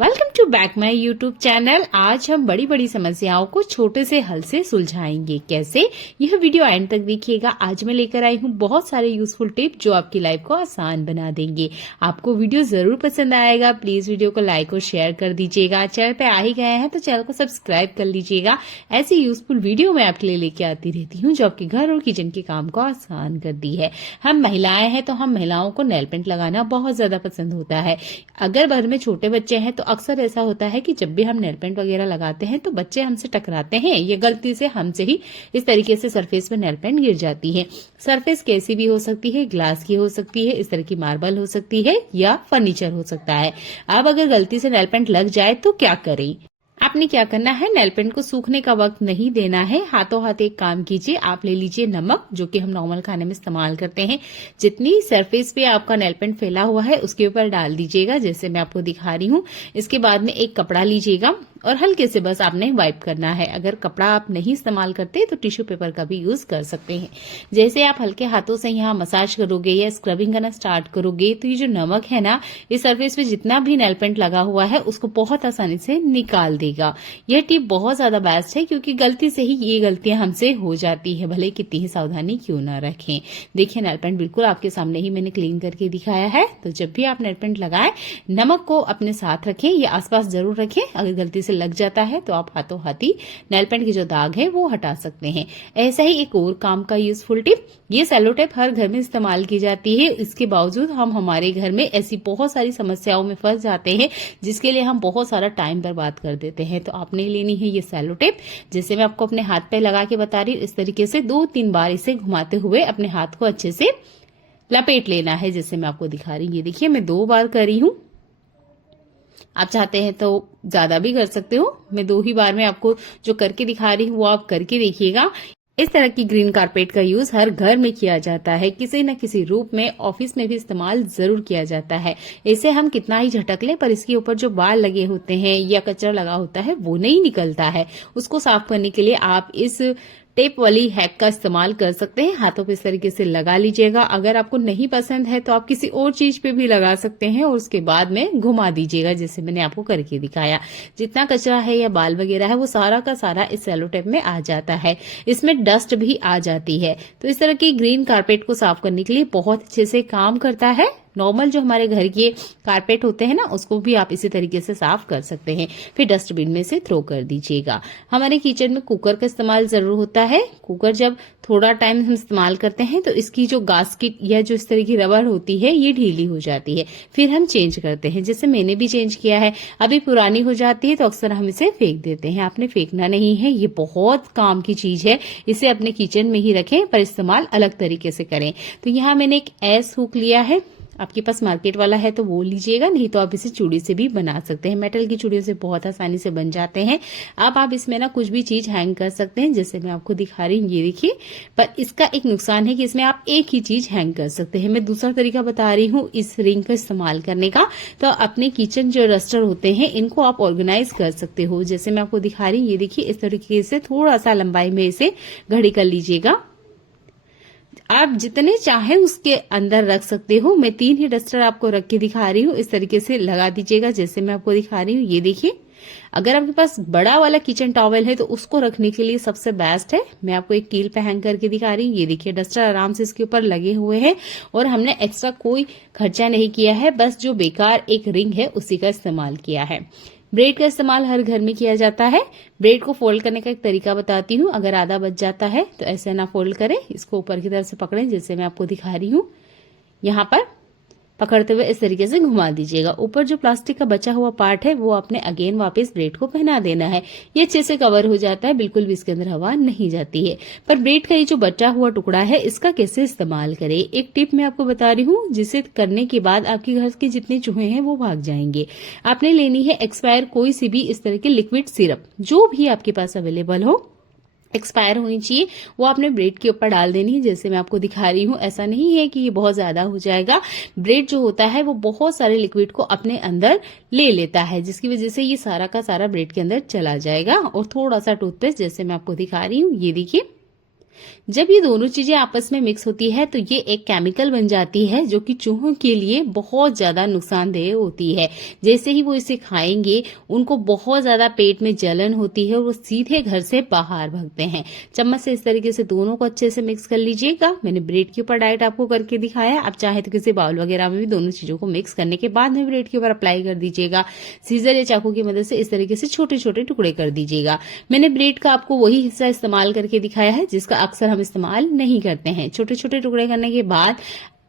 Welcome to back my YouTube channel. आज हम बड़ी बड़ी समस्याओं को छोटे से हल से सुलझाएंगे। कैसे? यह वीडियो एंड तक देखिएगा। आज मैं लेकर आई हूँ बहुत सारे यूजफुल टिप जो आपकी लाइफ को आसान बना देंगे। आपको वीडियो जरूर पसंद आएगा। प्लीज वीडियो को लाइक और शेयर कर दीजिएगा। चैनल पे आ ही गए हैं तो चैनल को सब्सक्राइब कर लीजिएगा। ऐसी यूजफुल वीडियो मैं आपके लिए लेके आती रहती हूँ जो आपके घर और किचन के काम को आसान करती है। हम महिलाएं हैं तो हम महिलाओं को नेल पेंट लगाना बहुत ज्यादा पसंद होता है। अगर घर में छोटे बच्चे हैं तो अक्सर ऐसा होता है कि जब भी हम नेल पेंट वगैरह लगाते हैं तो बच्चे हमसे टकराते हैं या गलती से हमसे ही इस तरीके से सरफेस में नेल पेंट गिर जाती है। सरफेस कैसी भी हो सकती है, ग्लास की हो सकती है, इस तरह की मार्बल हो सकती है या फर्नीचर हो सकता है। अब अगर गलती से नेल पेंट लग जाए तो क्या करें? आपने क्या करना है, नेल पेंट को सूखने का वक्त नहीं देना है। हाथों हाथ एक काम कीजिए, आप ले लीजिए नमक जो कि हम नॉर्मल खाने में इस्तेमाल करते हैं। जितनी सरफेस पे आपका नेल पेंट फैला हुआ है उसके ऊपर डाल दीजिएगा जैसे मैं आपको दिखा रही हूँ। इसके बाद में एक कपड़ा लीजिएगा और हल्के से बस आपने वाइप करना है। अगर कपड़ा आप नहीं इस्तेमाल करते तो टिश्यू पेपर का भी यूज कर सकते हैं। जैसे आप हल्के हाथों से यहाँ मसाज करोगे या स्क्रबिंग करना स्टार्ट करोगे तो ये जो नमक है ना, इस सरफेस पे जितना भी नेल पेंट लगा हुआ है उसको बहुत आसानी से निकाल देगा। यह टिप बहुत ज्यादा बेस्ट है क्योंकि गलती से ही ये गलतियां हमसे हो जाती है, भले कितनी ही सावधानी क्यों ना रखें। देखिए नेल पेंट बिल्कुल आपके सामने ही मैंने क्लीन करके दिखाया है। तो जब भी आप नेल पेंट लगाएं, नमक को अपने साथ रखें या आसपास जरूर रखें। अगर गलती से लग जाता है तो आप हाथों हाथी नेल पेंट के जो दाग है वो हटा सकते हैं। ऐसा ही एक और काम का यूजफुल टिप, ये सेलो टेप हर घर में इस्तेमाल की जाती है। इसके बावजूद हम हमारे घर में ऐसी बहुत सारी समस्याओं में फंस जाते हैं जिसके लिए हम बहुत सारा टाइम बर्बाद कर देते हैं। तो आपने लेनी है ये सेलो टेप, जैसे मैं आपको अपने हाथ पे लगा के बता रही हूँ। इस तरीके से 2-3 बार इसे घुमाते हुए अपने हाथ को अच्छे से लपेट लेना है जैसे मैं आपको दिखा रही हूँ। ये देखिए मैं 2 बार कर रही हूँ। आप चाहते हैं तो ज्यादा भी कर सकते हो। मैं 2 ही बार में आपको जो करके दिखा रही हूँ वो आप करके देखिएगा। इस तरह की ग्रीन कारपेट का यूज हर घर में किया जाता है, किसी न किसी रूप में। ऑफिस में भी इस्तेमाल जरूर किया जाता है। इसे हम कितना ही झटक लें पर इसके ऊपर जो बाल लगे होते हैं या कचरा लगा होता है वो नहीं निकलता है। उसको साफ करने के लिए आप इस टेप वाली हैक का इस्तेमाल कर सकते हैं। हाथों पे इस तरीके से लगा लीजिएगा। अगर आपको नहीं पसंद है तो आप किसी और चीज पे भी लगा सकते हैं और उसके बाद में घुमा दीजिएगा जैसे मैंने आपको करके दिखाया। जितना कचरा है या बाल वगैरह है वो सारा का सारा इस सेलो टेप में आ जाता है। इसमें डस्ट भी आ जाती है। तो इस तरह की ग्रीन कारपेट को साफ करने के लिए बहुत अच्छे से काम करता है। नॉर्मल जो हमारे घर के कारपेट होते हैं ना, उसको भी आप इसी तरीके से साफ कर सकते हैं। फिर डस्टबिन में से थ्रो कर दीजिएगा। हमारे किचन में कुकर का इस्तेमाल जरूर होता है। कुकर जब थोड़ा टाइम हम इस्तेमाल करते हैं तो इसकी जो गास्केट या जो इस तरह की रबड़ होती है ये ढीली हो जाती है। फिर हम चेंज करते हैं, जैसे मैंने भी चेंज किया है। अभी पुरानी हो जाती है तो अक्सर हम इसे फेंक देते हैं। आपने फेंकना नहीं है, ये बहुत काम की चीज है। इसे अपने किचन में ही रखें पर इस्तेमाल अलग तरीके से करें। तो यहाँ मैंने एक एस हुक लिया है। आपके पास मार्केट वाला है तो वो लीजिएगा, नहीं तो आप इसे चूड़ी से भी बना सकते हैं। मेटल की चूड़ियों से बहुत आसानी से बन जाते हैं। अब आप इसमें ना कुछ भी चीज हैंग कर सकते हैं जैसे मैं आपको दिखा रही हूँ। ये देखिए, पर इसका एक नुकसान है कि इसमें आप एक ही चीज हैंग कर सकते हैं। मैं दूसरा तरीका बता रही हूँ इस रिंग का इस्तेमाल करने का। तो अपने किचन जो रस्टर होते हैं इनको आप ऑर्गेनाइज कर सकते हो जैसे मैं आपको दिखा रही हूँ। ये देखिए, इस तरीके से थोड़ा सा लंबाई में इसे घड़ी कर लीजिएगा। आप जितने चाहे उसके अंदर रख सकते हो। मैं 3 ही डस्टर आपको रख के दिखा रही हूँ। इस तरीके से लगा दीजिएगा जैसे मैं आपको दिखा रही हूँ। ये देखिए, अगर आपके पास बड़ा वाला किचन टॉवल है तो उसको रखने के लिए सबसे बेस्ट है। मैं आपको एक कील पे हैंग करके दिखा रही हूँ। ये देखिए, डस्टर आराम से इसके ऊपर लगे हुए हैं और हमने एक्स्ट्रा कोई खर्चा नहीं किया है। बस जो बेकार एक रिंग है उसी का इस्तेमाल किया है। ब्रेड का इस्तेमाल हर घर में किया जाता है। ब्रेड को फोल्ड करने का एक तरीका बताती हूँ। अगर आधा बच जाता है तो ऐसे ना फोल्ड करें, इसको ऊपर की तरफ से पकड़ें जैसे मैं आपको दिखा रही हूँ। यहाँ पर पकड़ते हुए इस तरीके से घुमा दीजिएगा। ऊपर जो प्लास्टिक का बचा हुआ पार्ट है वो आपने अगेन वापस ब्रेड को पहना देना है। ये अच्छे से कवर हो जाता है, बिल्कुल भी इसके अंदर हवा नहीं जाती है। पर ब्रेड का ये जो बचा हुआ टुकड़ा है इसका कैसे इस्तेमाल करें, एक टिप मैं आपको बता रही हूँ जिसे करने के बाद आपके घर के जितने चूहे हैं वो भाग जाएंगे। आपने लेनी है एक्सपायर कोई सी भी इस तरह की लिक्विड सिरप, जो भी आपके पास अवेलेबल हो, एक्सपायर होनी चाहिए। वो आपने ब्रेड के ऊपर डाल देनी है जैसे मैं आपको दिखा रही हूँ। ऐसा नहीं है कि ये बहुत ज्यादा हो जाएगा। ब्रेड जो होता है वो बहुत सारे लिक्विड को अपने अंदर ले लेता है जिसकी वजह से ये सारा का सारा ब्रेड के अंदर चला जाएगा। और थोड़ा सा टूथपेस्ट जैसे मैं आपको दिखा रही हूँ। ये देखिए, जब ये दोनों चीजें आपस में मिक्स होती है तो ये एक केमिकल बन जाती है जो कि चूहों के लिए बहुत ज्यादा नुकसानदेह होती है। जैसे ही वो इसे खाएंगे उनको बहुत ज्यादा पेट में जलन होती है और वो सीधे घर से बाहर भागते हैं। चम्मच से इस तरीके से दोनों को अच्छे से मिक्स कर लीजिएगा। मैंने ब्रेड के ऊपर डाइट आपको करके दिखाया। आप चाहे तो किसी बाउल वगैरह में भी दोनों चीजों को मिक्स करने के बाद में ब्रेड के ऊपर अप्लाई कर दीजिएगा। सीजर या चाकू की मदद से इस तरीके से छोटे छोटे टुकड़े कर दीजिएगा। मैंने ब्रेड का आपको वही हिस्सा इस्तेमाल करके दिखाया है जिसका अक्सर हम इस्तेमाल नहीं करते हैं। छोटे छोटे टुकड़े करने के बाद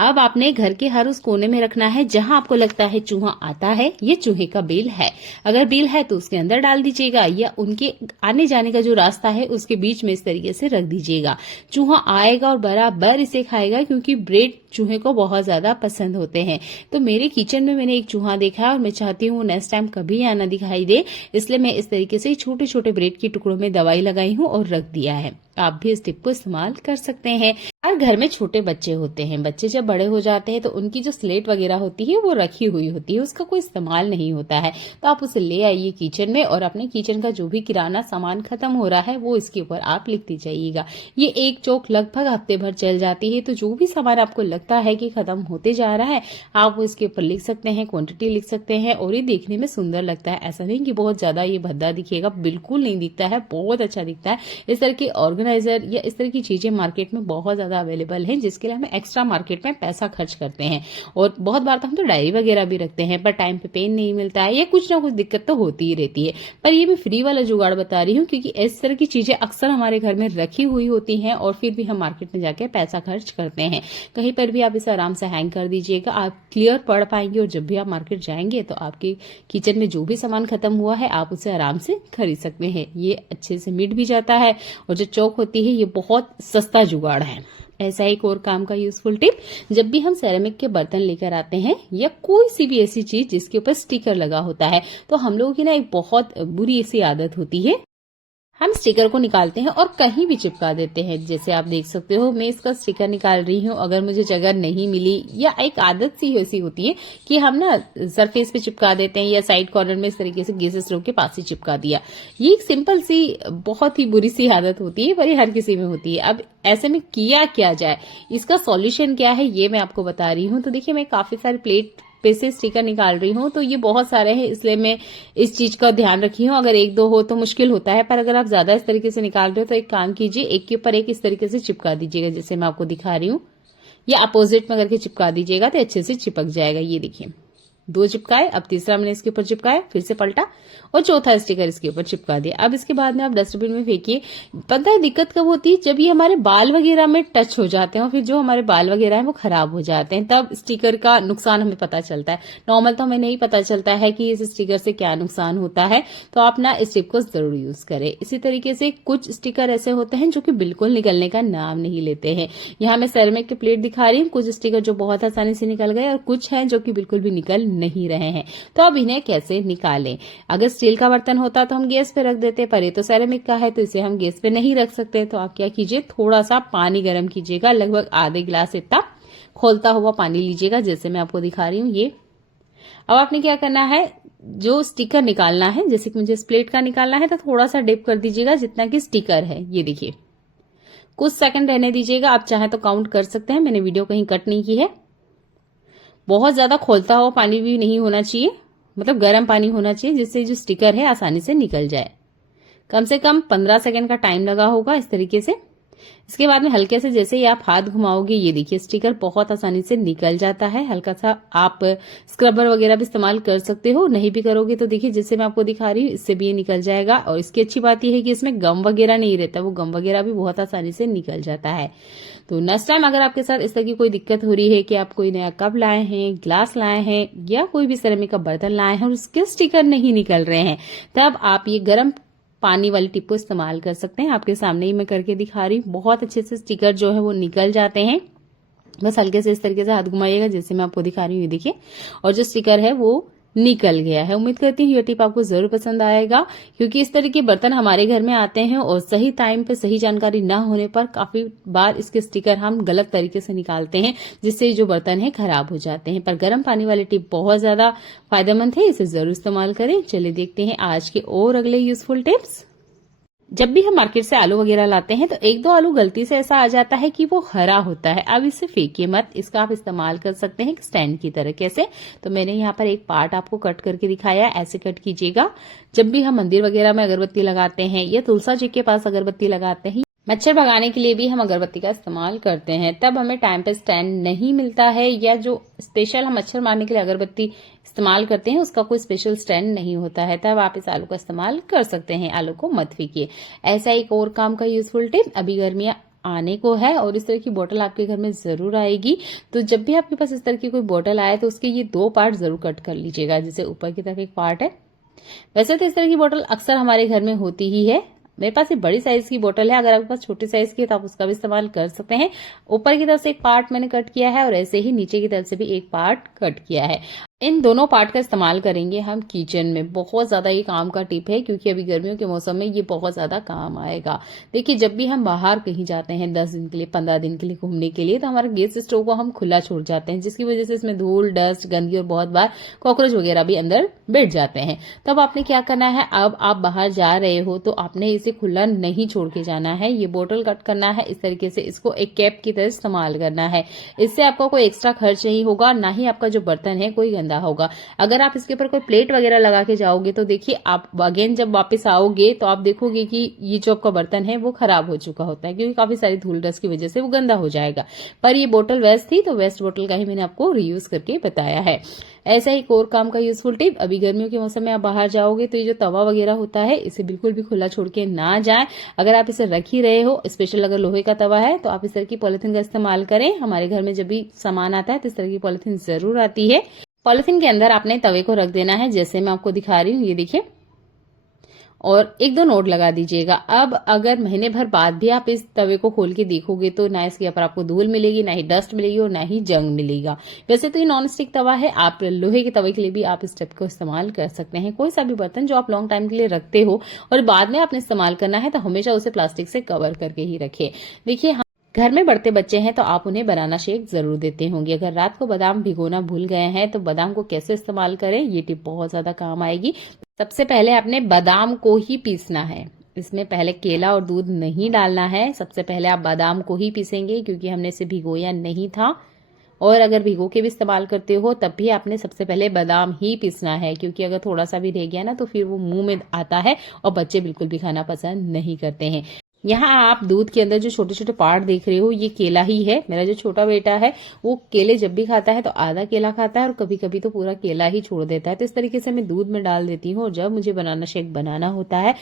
अब आपने घर के हर उस कोने में रखना है जहां आपको लगता है चूहा आता है, ये चूहे का बिल है। अगर बिल है तो उसके अंदर डाल दीजिएगा या उनके आने जाने का जो रास्ता है उसके बीच में इस तरीके से रख दीजिएगा। चूहा आएगा और बराबर इसे खाएगा क्योंकि ब्रेड चूहे को बहुत ज्यादा पसंद होते हैं। तो मेरे किचन में मैंने एक चूहा देखा और मैं चाहती हूँ नेक्स्ट टाइम कभी आना दिखाई दे, इसलिए मैं इस तरीके से छोटे छोटे ब्रेड के टुकड़ों में दवाई लगाई हूँ और रख दिया है। आप भी इस टिप को इस्तेमाल कर सकते हैं। और घर में छोटे बच्चे होते हैं, बच्चे जब बड़े हो जाते हैं तो उनकी जो स्लेट वगैरह होती है वो रखी हुई होती है, उसका कोई इस्तेमाल नहीं होता है। तो आप उसे ले आइए किचन में और अपने किचन का जो भी किराना सामान खत्म हो रहा है वो इसके ऊपर आप लिखते जाइएगा। ये एक चौक लगभग हफ्ते भर चल जाती है। तो जो भी सामान आपको लगता है कि खत्म होते जा रहा है आप वो इसके ऊपर लिख सकते हैं, क्वांटिटी लिख सकते हैं और ये देखने में सुंदर लगता है। ऐसा नहीं कि बहुत ज्यादा ये भद्दा दिखेगा, बिल्कुल नहीं दिखता है, बहुत अच्छा दिखता है। इस तरह के ऑर्गेनाइजर या इस तरह की चीजें मार्केट में बहुत ज्यादा अवेलेबल हैं जिसके लिए हमें एक्स्ट्रा मार्केट में पैसा खर्च करते हैं। और बहुत बार तो हम तो डायरी वगैरह भी रखते हैं पर टाइम पे पेन नहीं मिलता है या कुछ ना कुछ दिक्कत तो होती ही रहती है। पर ये मैं फ्री वाला जुगाड़ बता रही हूँ क्योंकि इस तरह की चीजें अक्सर हमारे घर में रखी हुई होती हैं और फिर भी हम मार्केट में जाके पैसा खर्च करते हैं। कहीं पर भी आप इसे आराम से हैंग कर दीजिएगा, आप क्लियर पढ़ पाएंगे और जब भी आप मार्केट जाएंगे तो आपके किचन में जो भी सामान खत्म हुआ है आप उसे आराम से खरीद सकते हैं। ये अच्छे से मिट भी जाता है और जो चौक होती है ये बहुत सस्ता जुगाड़ है। ऐसा एक और काम का यूजफुल टिप, जब भी हम सेरेमिक के बर्तन लेकर आते हैं या कोई सी भी ऐसी चीज जिसके ऊपर स्टिकर लगा होता है तो हम लोगों की ना एक बहुत बुरी ऐसी आदत होती है, हम स्टिकर को निकालते हैं और कहीं भी चिपका देते हैं। जैसे आप देख सकते हो मैं इसका स्टिकर निकाल रही हूँ, अगर मुझे जगह नहीं मिली या एक आदत सी ऐसी होती है कि हम ना सरफेस पे चिपका देते हैं या साइड कॉर्नर में इस तरीके से गैस स्टोव के पास ही चिपका दिया। ये एक सिंपल सी बहुत ही बुरी सी आदत होती है पर ये हर किसी में होती है। अब ऐसे में किया क्या जाए, इसका सॉल्यूशन क्या है ये मैं आपको बता रही हूँ। तो देखिए मैं काफी सारे प्लेट पे से स्टिकर निकाल रही हूँ तो ये बहुत सारे हैं इसलिए मैं इस चीज का ध्यान रखी हूँ। अगर एक दो हो तो मुश्किल होता है पर अगर आप ज्यादा इस तरीके से निकाल रहे हो तो एक काम कीजिए, एक के ऊपर एक इस तरीके से चिपका दीजिएगा जैसे मैं आपको दिखा रही हूँ, या अपोजिट में करके चिपका दीजिएगा तो अच्छे से चिपक जाएगा। ये देखिए दो चिपकाए, अब तीसरा मैंने इसके ऊपर चिपकाया, फिर से पलटा और चौथा स्टिकर इसके ऊपर चिपका दिया। अब इसके बाद में आप डस्टबिन में फेंकिए। पता है दिक्कत कब होती है, जब ये हमारे बाल वगैरह में टच हो जाते हैं और फिर जो हमारे बाल वगैरह हैं वो खराब हो जाते हैं, तब स्टिकर का नुकसान हमें पता चलता है। नॉर्मल तो हमें नहीं पता चलता है कि इस स्टिकर से क्या नुकसान होता है। तो आप ना इस टिप को जरूर यूज करें। इसी तरीके से कुछ स्टिकर ऐसे होते हैं जो कि बिल्कुल निकलने का नाम नहीं लेते हैं। यहाँ मैं सेरेमिक के प्लेट दिखा रही हूँ, कुछ स्टिकर जो बहुत आसानी से निकल गए और कुछ हैं जो कि बिल्कुल भी निकल नहीं रहे हैं। तो अब इन्हें कैसे निकालें। अगर स्टील का बर्तन होता तो हम गैस पे रख देते, पर ये तो सेरेमिक का है तो इसे हम गैस पे नहीं रख सकते। तो आप क्या कीजिए, थोड़ा सा पानी गर्म कीजिएगा, लगभग आधे गिलास इतना खोलता हुआ पानी लीजिएगा जैसे मैं आपको दिखा रही हूँ ये। अब आपने क्या करना है, जो स्टिकर निकालना है, जैसे कि मुझे इस प्लेट का निकालना है तो थोड़ा सा डिप कर दीजिएगा जितना कि स्टिकर है। ये देखिए कुछ सेकंड रहने दीजिएगा, आप चाहे तो काउंट कर सकते हैं, मैंने वीडियो कहीं कट नहीं की है। बहुत ज्यादा खोलता हुआ पानी भी नहीं होना चाहिए, मतलब गर्म पानी होना चाहिए जिससे जो स्टिकर है आसानी से निकल जाए। कम से कम 15 सेकंड का टाइम लगा होगा इस तरीके से। इसके बाद में हल्के से जैसे ही आप हाथ घुमाओगे ये देखिए स्टिकर बहुत आसानी से निकल जाता है। हल्का सा आप स्क्रबर वगैरह भी इस्तेमाल कर सकते हो, नहीं भी करोगे तो देखिए जैसे मैं आपको दिखा रही हूँ इससे भी ये निकल जाएगा। और इसकी अच्छी बात यह है कि इसमें गम वगैरह नहीं रहता, वो गम वगैरह भी बहुत आसानी से निकल जाता है। तो नेक्स्ट टाइम अगर आपके साथ इस तरह की कोई दिक्कत हो रही है कि आप कोई नया कप लाए हैं, ग्लास लाए हैं या कोई भी सेरेमिक का बर्तन लाए हैं और उसके स्टिकर नहीं निकल रहे हैं, तब आप ये गर्म पानी वाली टिप को इस्तेमाल कर सकते हैं। आपके सामने ही मैं करके दिखा रही हूँ, बहुत अच्छे से स्टिकर जो है वो निकल जाते हैं। बस हल्के से इस तरीके से हाथ घुमाइएगा जैसे मैं आपको दिखा रही हूँ, ये देखिए, और जो स्टिकर है वो निकल गया है। उम्मीद करती हूँ ये टिप आपको जरूर पसंद आएगा, क्योंकि इस तरह के बर्तन हमारे घर में आते हैं और सही टाइम पे सही जानकारी ना होने पर काफी बार इसके स्टिकर हम गलत तरीके से निकालते हैं जिससे जो बर्तन है खराब हो जाते हैं। पर गर्म पानी वाली टिप बहुत ज्यादा फायदेमंद है, इसे जरूर इस्तेमाल करें। चलिए देखते हैं आज के और अगले यूजफुल टिप्स। जब भी हम मार्केट से आलू वगैरह लाते हैं तो एक दो आलू गलती से ऐसा आ जाता है कि वो हरा होता है। अब इसे फेंकिए मत, इसका आप इस्तेमाल कर सकते हैं स्टैंड की तरह। कैसे? तो मैंने यहाँ पर एक पार्ट आपको कट करके दिखाया है, ऐसे कट कीजिएगा। जब भी हम मंदिर वगैरह में अगरबत्ती लगाते हैं या तुलसा जी के पास अगरबत्ती लगाते हैं, मच्छर भगाने के लिए भी हम अगरबत्ती का इस्तेमाल करते हैं, तब हमें टाइम पे स्टैंड नहीं मिलता है या जो स्पेशल हम मच्छर मारने के लिए अगरबत्ती इस्तेमाल करते हैं उसका कोई स्पेशल स्टैंड नहीं होता है, तब आप इस आलू का इस्तेमाल कर सकते हैं। आलू को मत फेंकिए। ऐसा एक और काम का यूजफुल टिप, अभी गर्मियां आने को है और इस तरह की बोतल आपके घर में जरूर आएगी, तो जब भी आपके पास इस तरह की कोई बोतल आए तो उसके ये दो पार्ट जरूर कट कर लीजिएगा। जैसे ऊपर की तरफ एक पार्ट है, वैसे तो इस तरह की बोतल अक्सर हमारे घर में होती ही है। मेरे पास एक बड़ी साइज की बोतल है, अगर आपके पास छोटी साइज की है तो आप उसका भी इस्तेमाल कर सकते हैं। ऊपर की तरफ से एक पार्ट मैंने कट किया है और ऐसे ही नीचे की तरफ से भी एक पार्ट कट किया है। इन दोनों पार्ट का इस्तेमाल करेंगे हम किचन में। बहुत ज्यादा ये काम का टिप है क्योंकि अभी गर्मियों के मौसम में ये बहुत ज्यादा काम आएगा। देखिए, जब भी हम बाहर कहीं जाते हैं 10 दिन के लिए 15 दिन के लिए घूमने के लिए, तो हमारे गैस स्टोव को हम खुला छोड़ जाते हैं, जिसकी वजह से इसमें धूल, डस्ट, गंदगी और बहुत बार कॉकरोच वगैरह भी अंदर बैठ जाते हैं। तब आपने क्या करना है, अब आप बाहर जा रहे हो तो आपने इसे खुला नहीं छोड़ के जाना है। ये बोतल कट करना है इस तरीके से, इसको एक कैप की तरह इस्तेमाल करना है। इससे आपका कोई एक्स्ट्रा खर्च नहीं होगा, ना ही आपका जो बर्तन है कोई होगा। अगर आप इसके ऊपर कोई प्लेट वगैरह लगा के जाओगे तो देखिए, आप अगेन जब वापस आओगे तो आप देखोगे कि ये जो आपका बर्तन है वो खराब हो चुका होता है, क्योंकि काफी सारी धूल डस्ट की वजह से वो गंदा हो जाएगा। पर ये बोतल वेस्ट थी तो वेस्ट बोतल का ही मैंने आपको रीयूज करके बताया है। ऐसा ही और काम का यूजफुल टिप, अभी गर्मियों के मौसम में आप बाहर जाओगे तो ये जो तवा वगैरह होता है इसे बिल्कुल भी खुला छोड़ के ना जाए। अगर आप इसे रख ही रहे हो, स्पेशल अगर लोहे का तवा है, तो आप इस तरह की पॉलिथीन का इस्तेमाल करें। हमारे घर में जब भी सामान आता है तो इस तरह की पॉलिथीन जरूर आती है। पॉलिथीन के अंदर आपने तवे को रख देना है, जैसे मैं आपको दिखा रही हूँ, ये देखिए, और एक दो नोट लगा दीजिएगा। अब अगर महीने भर बाद भी आप इस तवे को खोल के देखोगे तो ना इसके ऊपर आपको धूल मिलेगी, ना ही डस्ट मिलेगी और ना ही जंग मिलेगा। वैसे तो ये नॉन स्टिक तवा है, आप लोहे के तवे के लिए भी आप इस टिप को इस्तेमाल कर सकते हैं। कोई सा भी बर्तन जो आप लॉन्ग टाइम के लिए रखते हो और बाद में आपने इस्तेमाल करना है तो हमेशा उसे प्लास्टिक से कवर करके ही रखें। देखिए, घर में बढ़ते बच्चे हैं तो आप उन्हें बनाना शेक जरूर देते होंगे। अगर रात को बादाम भिगोना भूल गए हैं तो बादाम को कैसे इस्तेमाल करें, ये टिप बहुत ज्यादा काम आएगी। सबसे पहले आपने बादाम को ही पीसना है, इसमें पहले केला और दूध नहीं डालना है। सबसे पहले आप बादाम को ही पीसेंगे क्योंकि हमने इसे भिगोया नहीं था, और अगर भिगो के भी इस्तेमाल करते हो तब भी आपने सबसे पहले बादाम ही पीसना है, क्योंकि अगर थोड़ा सा भी रह गया ना तो फिर वो मुंह में आता है और बच्चे बिल्कुल भी खाना पसंद नहीं करते हैं। यहाँ आप दूध के अंदर जो छोटे छोटे पार्ट देख रहे हो, ये केला ही है। मेरा जो छोटा बेटा है वो केले जब भी खाता है तो आधा केला खाता है और कभी कभी तो पूरा केला ही छोड़ देता है। तो इस तरीके से मैं दूध में डाल देती हूँ, और जब मुझे बनाना शेक बनाना होता है,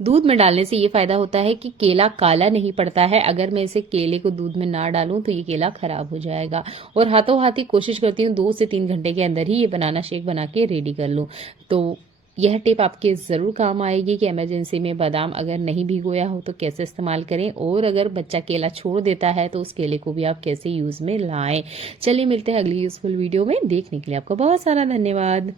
दूध में डालने से ये फायदा होता है कि केला काला नहीं पड़ता है। अगर मैं इसे केले को दूध में ना डालूं तो ये केला खराब हो जाएगा। और हाथों हाथ ही कोशिश करती हूँ 2 से 3 घंटे के अंदर ही ये बनाना शेक बना के रेडी कर लूं। तो यह टिप आपके जरूर काम आएगी कि इमरजेंसी में बादाम अगर नहीं भिगोया हो तो कैसे इस्तेमाल करें, और अगर बच्चा केला छोड़ देता है तो उस केले को भी आप कैसे यूज में लाएं। चलिए, मिलते हैं अगली यूजफुल वीडियो में। देखने के लिए आपका बहुत सारा धन्यवाद।